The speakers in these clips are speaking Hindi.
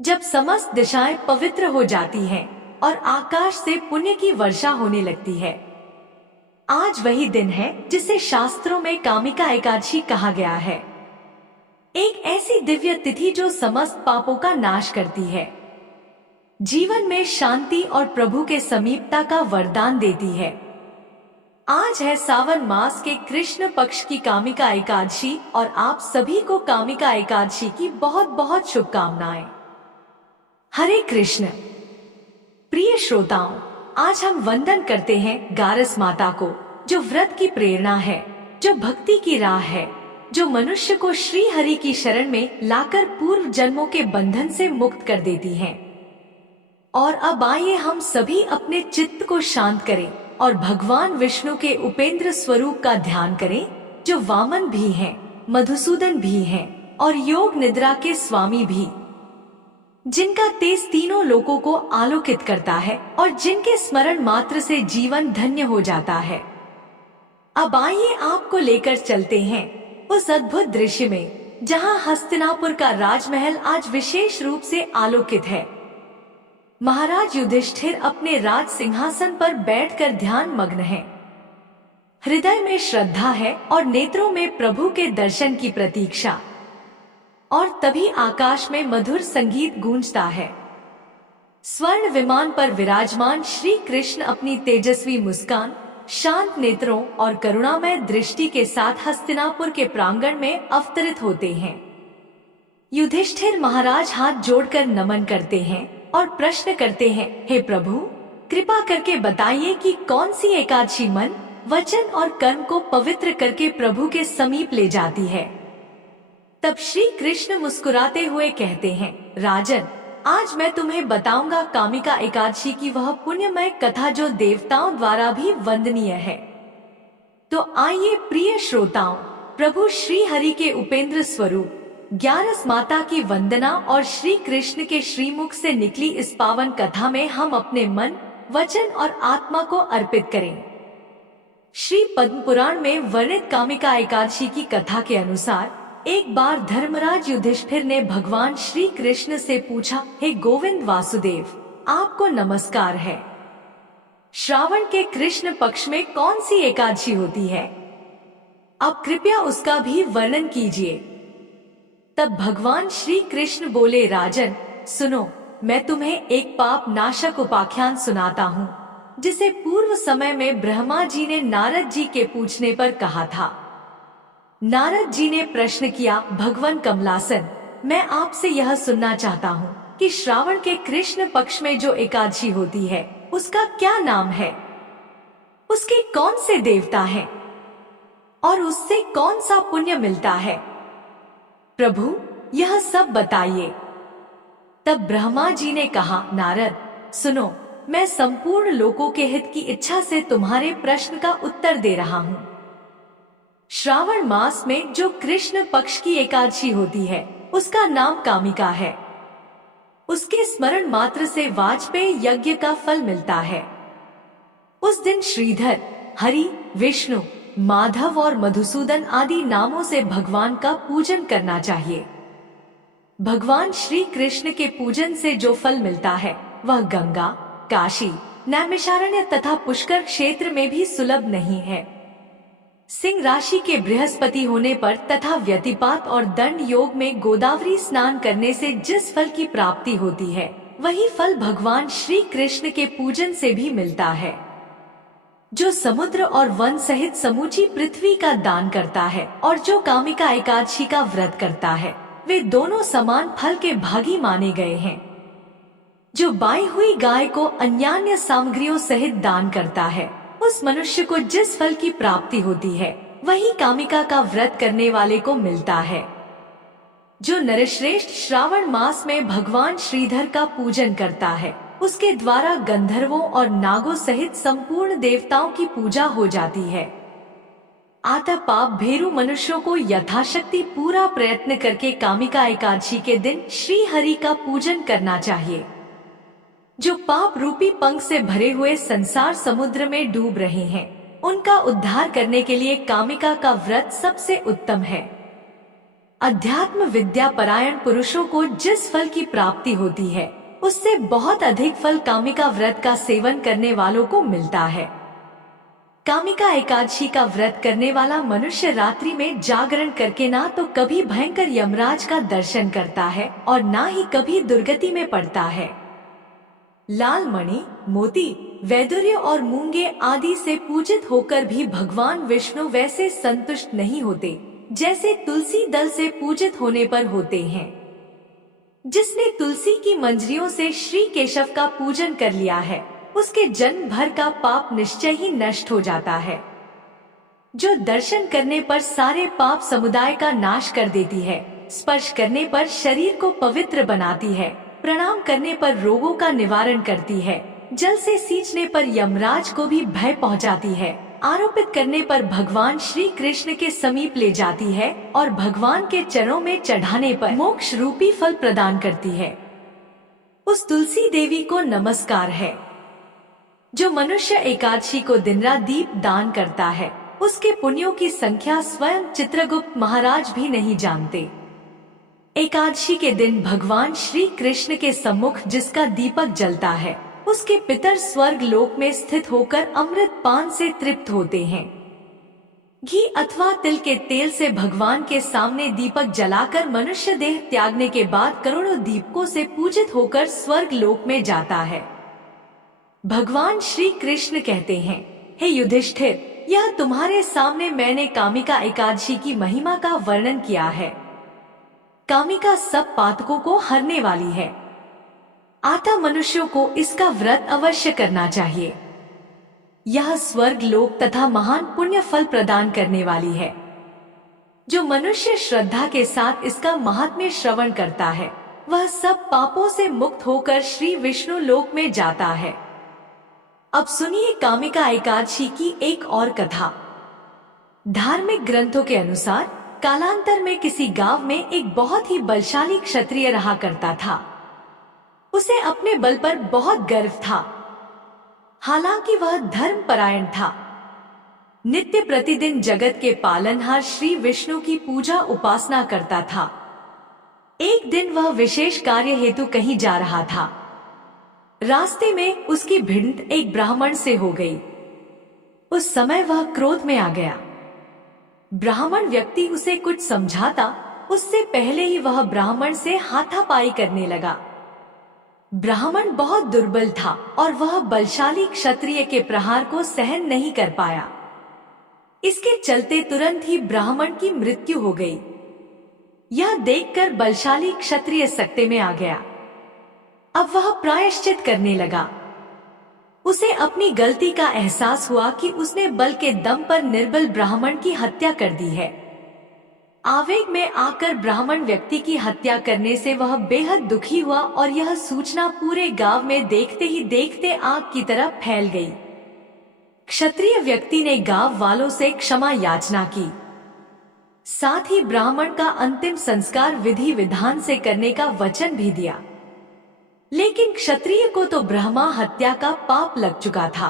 जब समस्त दिशाएं पवित्र हो जाती हैं और आकाश से पुण्य की वर्षा होने लगती है। आज वही दिन है जिसे शास्त्रों में कामिका एकादशी कहा गया है। एक ऐसी दिव्य तिथि जो समस्त पापों का नाश करती है, जीवन में शांति और प्रभु के समीपता का वरदान देती है। आज है सावन मास के कृष्ण पक्ष की कामिका एकादशी और आप सभी को कामिका एकादशी की बहुत बहुत शुभकामनाएं। हरे कृष्ण। प्रिय श्रोताओं, आज हम वंदन करते हैं गारस माता को, जो व्रत की प्रेरणा है, जो भक्ति की राह है, जो मनुष्य को श्री हरि की शरण में लाकर पूर्व जन्मों के बंधन से मुक्त कर देती है। और अब आइए हम सभी अपने चित्त को शांत करें और भगवान विष्णु के उपेंद्र स्वरूप का ध्यान करें, जो वामन भी हैं, मधुसूदन भी हैं और योग निद्रा के स्वामी भी, जिनका तेज तीनों लोकों को आलोकित करता है और जिनके स्मरण मात्र से जीवन धन्य हो जाता है। अब आइए आपको लेकर चलते हैं उस अद्भुत दृश्य में, जहां हस्तिनापुर का राजमहल आज विशेष रूप से आलोकित है। महाराज युधिष्ठिर अपने राज सिंहासन पर बैठकर ध्यान मग्न हैं। हृदय में श्रद्धा है और नेत्रों में प्रभु के दर्शन की प्रतीक्षा। और तभी आकाश में मधुर संगीत गूंजता है। स्वर्ण विमान पर विराजमान श्री कृष्ण अपनी तेजस्वी मुस्कान, शांत नेत्रों और करुणामय दृष्टि के साथ हस्तिनापुर के प्रांगण में अवतरित होते हैं। युधिष्ठिर महाराज हाथ जोड़कर नमन करते हैं और प्रश्न करते हैं, हे प्रभु, कृपा करके बताइए कि कौन सी एकादशी मन, वचन और कर्म को पवित्र करके प्रभु के समीप ले जाती है। तब श्री कृष्ण मुस्कुराते हुए कहते हैं, राजन, आज मैं तुम्हें बताऊंगा कामिका एकादशी की वह पुण्यमय कथा जो देवताओं द्वारा भी वंदनीय है। तो आइए प्रिय श्रोताओं, प्रभु श्री हरि के उपेंद्र स्वरूप ग्यारस माता की वंदना और श्री कृष्ण के श्रीमुख से निकली इस पावन कथा में हम अपने मन, वचन और आत्मा को अर्पित करें। श्री पद्म पुराण में वर्णित कामिका एकादशी की कथा के अनुसार एक बार धर्मराज युधिष्ठिर ने भगवान श्री कृष्ण से पूछा, हे गोविंद वासुदेव, आपको नमस्कार है। श्रावण के कृष्ण पक्ष में कौन सी एकादशी होती है? आप कृपया उसका भी वर्णन कीजिए। तब भगवान श्री कृष्ण बोले, राजन सुनो, मैं तुम्हें एक पाप नाशक उपाख्यान सुनाता हूँ, जिसे पूर्व समय में ब्रह्मा जी ने नारद जी के पूछने पर कहा था। नारद जी ने प्रश्न किया, भगवान कमलासन, मैं आपसे यह सुनना चाहता हूँ कि श्रावण के कृष्ण पक्ष में जो एकादशी होती है उसका क्या नाम है, उसके कौन से देवता हैं और उससे कौन सा पुण्य मिलता है? प्रभु, यह सब बताइए। तब ब्रह्मा जी ने कहा, नारद सुनो, मैं संपूर्ण लोकों के हित की इच्छा से तुम्हारे प्रश्न का उत्तर दे रहा हूँ। श्रावण मास में जो कृष्ण पक्ष की एकादशी होती है उसका नाम कामिका है। उसके स्मरण मात्र से वाजपेय यज्ञ का फल मिलता है। उस दिन श्रीधर, हरि, विष्णु, माधव और मधुसूदन आदि नामों से भगवान का पूजन करना चाहिए। भगवान श्री कृष्ण के पूजन से जो फल मिलता है वह गंगा, काशी, नैमिषारण्य तथा पुष्कर क्षेत्र में भी सुलभ नहीं है। सिंह राशि के बृहस्पति होने पर तथा व्यतिपात और दंड योग में गोदावरी स्नान करने से जिस फल की प्राप्ति होती है वही फल भगवान श्री कृष्ण के पूजन से भी मिलता है। जो समुद्र और वन सहित समूची पृथ्वी का दान करता है और जो कामिका एकादशी का व्रत करता है, वे दोनों समान फल के भागी माने गए हैं। जो बाई हुई गाय को अन्यान्य सामग्रियों सहित दान करता है, उस मनुष्य को जिस फल की प्राप्ति होती है वही कामिका का व्रत करने वाले को मिलता है। जो नरश्रेष्ठ श्रावण मास में भगवान श्रीधर का पूजन करता है, उसके द्वारा गंधर्वों और नागों सहित संपूर्ण देवताओं की पूजा हो जाती है। आता पाप भेरू मनुष्यों को यथाशक्ति पूरा प्रयत्न करके कामिका एकादशी के दिन श्री हरि का पूजन करना चाहिए। जो पाप रूपी पंख से भरे हुए संसार समुद्र में डूब रहे हैं, उनका उद्धार करने के लिए कामिका का व्रत सबसे उत्तम है। अध्यात्म विद्या परायण पुरुषों को जिस फल की प्राप्ति होती है उससे बहुत अधिक फल कामिका व्रत का सेवन करने वालों को मिलता है। कामिका एकादशी का व्रत करने वाला मनुष्य रात्रि में जागरण करके ना तो कभी भयंकर यमराज का दर्शन करता है और ना ही कभी दुर्गति में पड़ता है। लाल मणि, मोती, वैदुर्य और मूंगे आदि से पूजित होकर भी भगवान विष्णु वैसे संतुष्ट नहीं होते जैसे तुलसी दल से पूजित होने पर होते हैं। जिसने तुलसी की मंजरियों से श्री केशव का पूजन कर लिया है उसके जन्म भर का पाप निश्चय ही नष्ट हो जाता है। जो दर्शन करने पर सारे पाप समुदाय का नाश कर देती है, स्पर्श करने पर शरीर को पवित्र बनाती है, प्रणाम करने पर रोगों का निवारण करती है, जल से सींचने पर यमराज को भी भय पहुंचाती है, आरोपित करने पर भगवान श्री कृष्ण के समीप ले जाती है और भगवान के चरणों में चढ़ाने पर मोक्ष रूपी फल प्रदान करती है, उस तुलसी देवी को नमस्कार है। जो मनुष्य एकादशी को दिन रात दीप दान करता है उसके पुण्यों की संख्या स्वयं चित्रगुप्त महाराज भी नहीं जानते। एकादशी के दिन भगवान श्री कृष्ण के सम्मुख जिसका दीपक जलता है उसके पितर स्वर्ग लोक में स्थित होकर अमृत पान से तृप्त होते हैं। घी अथवा तिल के तेल से भगवान के सामने दीपक जलाकर मनुष्य देह त्यागने के बाद करोड़ों दीपकों से पूजित होकर स्वर्ग लोक में जाता है। भगवान श्री कृष्ण कहते हैं, हे युधिष्ठिर, यह तुम्हारे सामने मैंने कामिका एकादशी की महिमा का वर्णन किया है। कामिका सब पातकों को हरने वाली है, अतः मनुष्यों को इसका व्रत अवश्य करना चाहिए। यह स्वर्ग लोक तथा महान पुण्य फल प्रदान करने वाली है। जो मनुष्य श्रद्धा के साथ इसका महात्म्य श्रवण करता है वह सब पापों से मुक्त होकर श्री विष्णु लोक में जाता है। अब सुनिए कामिका एकादशी की एक और कथा। धार्मिक ग्रंथों के अनुसार कालांतर में किसी गांव में एक बहुत ही बलशाली क्षत्रिय रहा करता था। उसे अपने बल पर बहुत गर्व था। हालांकि वह धर्म परायण था। नित्य प्रतिदिन जगत के पालनहार श्री विष्णु की पूजा उपासना करता था। एक दिन वह विशेष कार्य हेतु कहीं जा रहा था। रास्ते में उसकी भिड़ंत एक ब्राह्मण से हो गई। उस समय वह क्रोध में आ गया। ब्राह्मण व्यक्ति उसे कुछ समझाता उससे पहले ही वह ब्राह्मण से हाथापाई करने लगा। ब्राह्मण बहुत दुर्बल था और वह बलशाली क्षत्रिय के प्रहार को सहन नहीं कर पाया। इसके चलते तुरंत ही ब्राह्मण की मृत्यु हो गई। यह देखकर बलशाली क्षत्रिय सकते में आ गया। अब वह प्रायश्चित करने लगा। उसे अपनी गलती का एहसास हुआ कि उसने बल के दम पर निर्बल ब्राह्मण की हत्या कर दी है। आवेग में आकर ब्राह्मण व्यक्ति की हत्या करने से वह बेहद दुखी हुआ और यह सूचना पूरे गांव में देखते ही देखते आग की तरह फैल गई। क्षत्रिय व्यक्ति ने गांव वालों से क्षमा याचना की। साथ ही ब्राह्मण का अंतिम संस्कार विधि विधान से करने का वचन भी दिया। लेकिन क्षत्रिय को तो ब्रह्मा हत्या का पाप लग चुका था।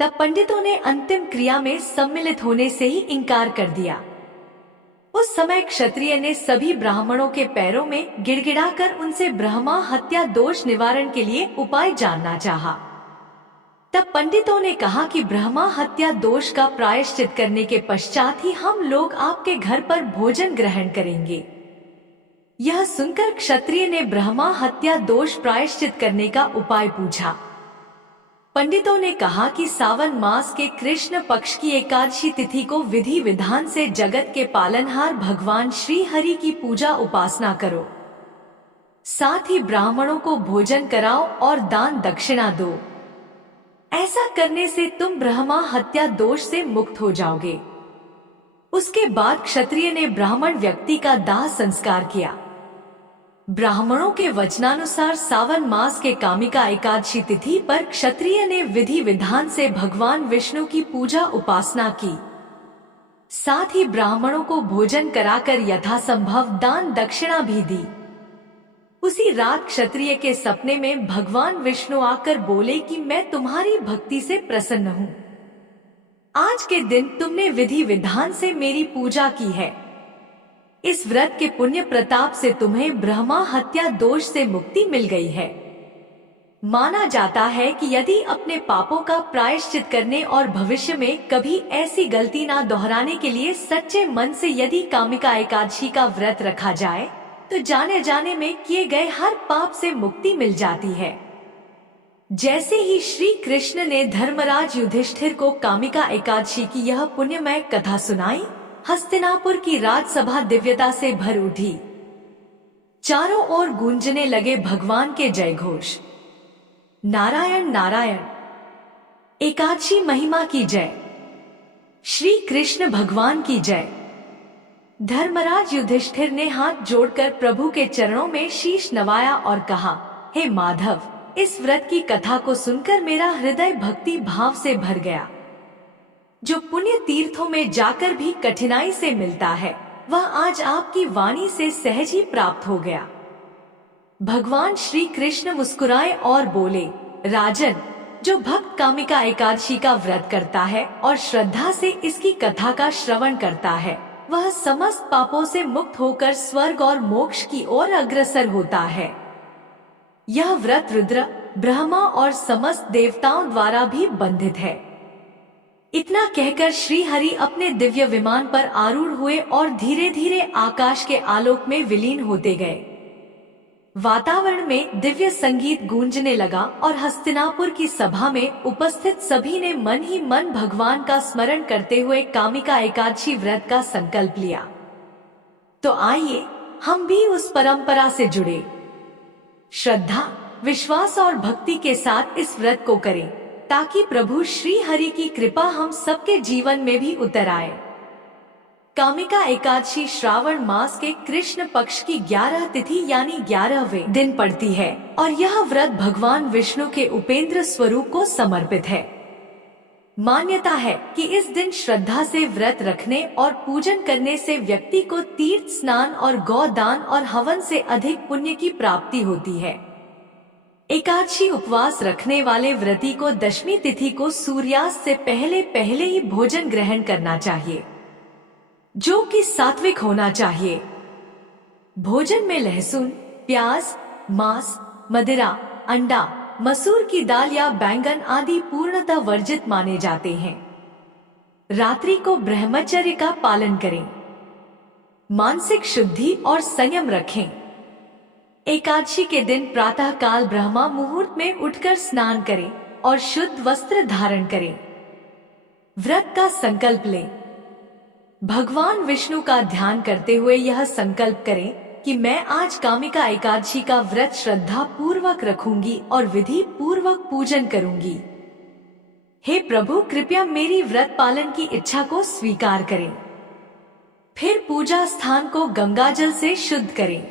तब पंडितों ने अंतिम क्रिया में सम्मिलित होने से ही इनकार कर दिया। उस समय क्षत्रिय ने सभी ब्राह्मणों के पैरों में गिड़गिड़ाकर उनसे ब्रह्मा हत्या दोष निवारण के लिए उपाय जानना चाहा। तब पंडितों ने कहा कि ब्रह्मा हत्या दोष का प्रायश्चित करने के पश्चात ही हम लोग आपके घर पर भोजन ग्रहण करेंगे। यह सुनकर क्षत्रिय ने ब्रह्मा हत्या दोष प्रायश्चित करने का उपाय पूछा। पंडितों ने कहा कि सावन मास के कृष्ण पक्ष की एकादशी तिथि को विधि विधान से जगत के पालनहार भगवान श्री हरि की पूजा उपासना करो। साथ ही ब्राह्मणों को भोजन कराओ और दान दक्षिणा दो। ऐसा करने से तुम ब्रह्मा हत्या दोष से मुक्त हो जाओगे। उसके बाद क्षत्रिय ने ब्राह्मण व्यक्ति का दाह संस्कार किया। ब्राह्मणों के वचनानुसार सावन मास के कामिका एकादशी तिथि पर क्षत्रिय ने विधि विधान से भगवान विष्णु की पूजा उपासना की। साथ ही ब्राह्मणों को भोजन कराकर यथासंभव दान दक्षिणा भी दी। उसी रात क्षत्रिय के सपने में भगवान विष्णु आकर बोले कि मैं तुम्हारी भक्ति से प्रसन्न हूँ। आज के दिन तुमने विधि विधान से मेरी पूजा की है। इस व्रत के पुण्य प्रताप से तुम्हें ब्रह्मा हत्या दोष से मुक्ति मिल गई है। माना जाता है कि यदि अपने पापों का प्रायश्चित करने और भविष्य में कभी ऐसी गलती ना दोहराने के लिए सच्चे मन से यदि कामिका एकादशी का व्रत रखा जाए तो जाने जाने में किए गए हर पाप से मुक्ति मिल जाती है। जैसे ही श्री कृष्ण ने धर्मराज युधिष्ठिर को कामिका एकादशी की यह पुण्यमय कथा सुनाई, हस्तिनापुर की राजसभा दिव्यता से भर उठी। चारों ओर गूंजने लगे भगवान के जय घोष। नारायण नारायण, एकादशी महिमा की जय, श्री कृष्ण भगवान की जय। धर्मराज युधिष्ठिर ने हाथ जोड़कर प्रभु के चरणों में शीश नवाया और कहा, हे माधव, इस व्रत की कथा को सुनकर मेरा हृदय भक्ति भाव से भर गया। जो पुण्य तीर्थों में जाकर भी कठिनाई से मिलता है वह आज आपकी वाणी से सहज ही प्राप्त हो गया। भगवान श्री कृष्ण मुस्कुराए और बोले, राजन, जो भक्त कामिका एकादशी का व्रत करता है और श्रद्धा से इसकी कथा का श्रवण करता है वह समस्त पापों से मुक्त होकर स्वर्ग और मोक्ष की ओर अग्रसर होता है। यह व्रत रुद्र, ब्रह्मा और समस्त देवताओं द्वारा भी बंधित है। इतना कहकर श्री हरि अपने दिव्य विमान पर आरूढ़ हुए और धीरे धीरे आकाश के आलोक में विलीन होते गए। वातावरण में दिव्य संगीत गूंजने लगा और हस्तिनापुर की सभा में उपस्थित सभी ने मन ही मन भगवान का स्मरण करते हुए कामिका एकादशी व्रत का संकल्प लिया। तो आइए हम भी उस परंपरा से जुड़े, श्रद्धा, विश्वास और भक्ति के साथ इस व्रत को करें ताकि प्रभु श्री हरि की कृपा हम सबके जीवन में भी उतर आए। कामिका एकादशी श्रावण मास के कृष्ण पक्ष की 11 तिथि यानी 11वें दिन पड़ती है और यह व्रत भगवान विष्णु के उपेंद्र स्वरूप को समर्पित है। मान्यता है कि इस दिन श्रद्धा से व्रत रखने और पूजन करने से व्यक्ति को तीर्थ स्नान और गौदान और हवन से अधिक पुण्य की प्राप्ति होती है। एकादशी उपवास रखने वाले व्रती को दशमी तिथि को सूर्यास्त से पहले पहले ही भोजन ग्रहण करना चाहिए, जो कि सात्विक होना चाहिए। भोजन में लहसुन, प्याज, मांस, मदिरा, अंडा, मसूर की दाल या बैंगन आदि पूर्णतः वर्जित माने जाते हैं। रात्रि को ब्रह्मचर्य का पालन करें। मानसिक शुद्धि और संयम रखें। एकादशी के दिन प्रातः काल ब्रह्मा मुहूर्त में उठकर स्नान करें और शुद्ध वस्त्र धारण करें। व्रत का संकल्प लें। भगवान विष्णु का ध्यान करते हुए यह संकल्प करें कि मैं आज कामिका एकादशी का व्रत श्रद्धा पूर्वक रखूंगी और विधि पूर्वक पूजन करूंगी। हे प्रभु, कृपया मेरी व्रत पालन की इच्छा को स्वीकार करें। फिर पूजा स्थान को गंगाजल से शुद्ध करें।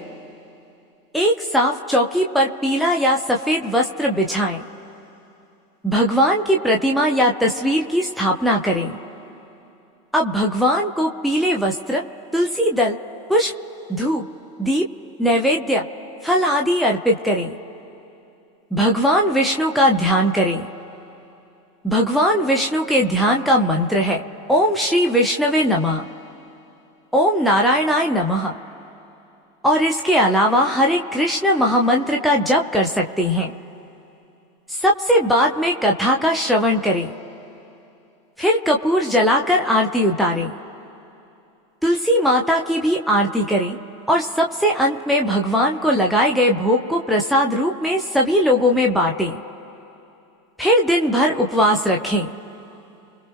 एक साफ चौकी पर पीला या सफेद वस्त्र बिछाएं। भगवान की प्रतिमा या तस्वीर की स्थापना करें। अब भगवान को पीले वस्त्र, तुलसी दल, पुष्प, धूप, दीप, नैवेद्य, फल आदि अर्पित करें। भगवान विष्णु का ध्यान करें। भगवान विष्णु के ध्यान का मंत्र है ओम श्री विष्णवे नमः, ओम नारायणाय नमः। और इसके अलावा हरे कृष्ण महामंत्र का जप कर सकते हैं। सबसे बाद में कथा का श्रवण करें। फिर कपूर जलाकर आरती उतारें। तुलसी माता की भी आरती करें और सबसे अंत में भगवान को लगाए गए भोग को प्रसाद रूप में सभी लोगों में बांटें। फिर दिन भर उपवास रखें।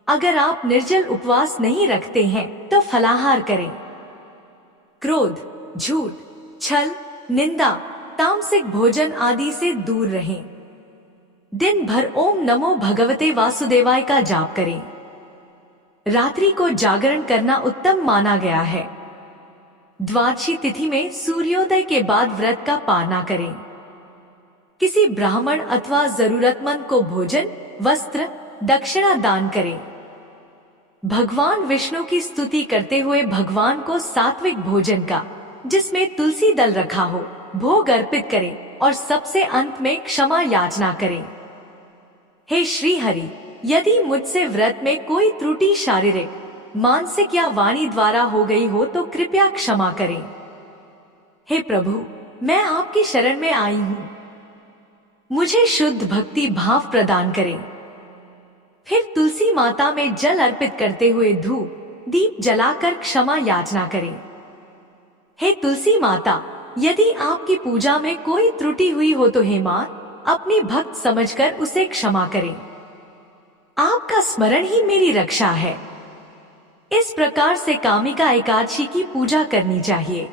अगर आप निर्जल उपवास नहीं रखते हैं तो फलाहार करें। क्रोध, झूठ, छल, निंदा, तामसिक भोजन आदि से दूर रहें। दिन भर ओम नमो भगवते वासुदेवाय का जाप करें। रात्रि को जागरण करना उत्तम माना गया है। द्वादशी तिथि में सूर्योदय के बाद व्रत का पालना करें। किसी ब्राह्मण अथवा जरूरतमंद को भोजन, वस्त्र, दक्षिणा दान करें। भगवान विष्णु की स्तुति करते हुए भगवान को सात्विक भोजन का, जिसमें तुलसी दल रखा हो, भोग अर्पित करें और सबसे अंत में क्षमा याचना करें। हे श्री हरि, यदि मुझसे व्रत में कोई त्रुटि शारीरिक, मानसिक या वाणी द्वारा हो गई हो तो कृपया क्षमा करें। हे प्रभु, मैं आपकी शरण में आई हूँ, मुझे शुद्ध भक्ति भाव प्रदान करें। फिर तुलसी माता में जल अर्पित करते हुए धूप दीप जलाकर क्षमा याचना करें। हे तुलसी माता, यदि आपकी पूजा में कोई त्रुटि हुई हो तो हे मां, अपनी भक्त समझकर उसे क्षमा करें। आपका स्मरण ही मेरी रक्षा है। इस प्रकार से कामिका एकादशी की पूजा करनी चाहिए।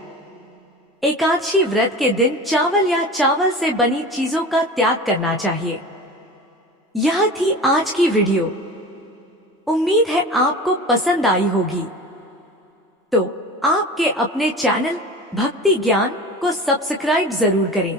एकादशी व्रत के दिन चावल या चावल से बनी चीजों का त्याग करना चाहिए। यह थी आज की वीडियो। उम्मीद है आपको पसंद आई होगी। तो आपके अपने चैनल भक्ति ज्ञान को सब्सक्राइब जरूर करें।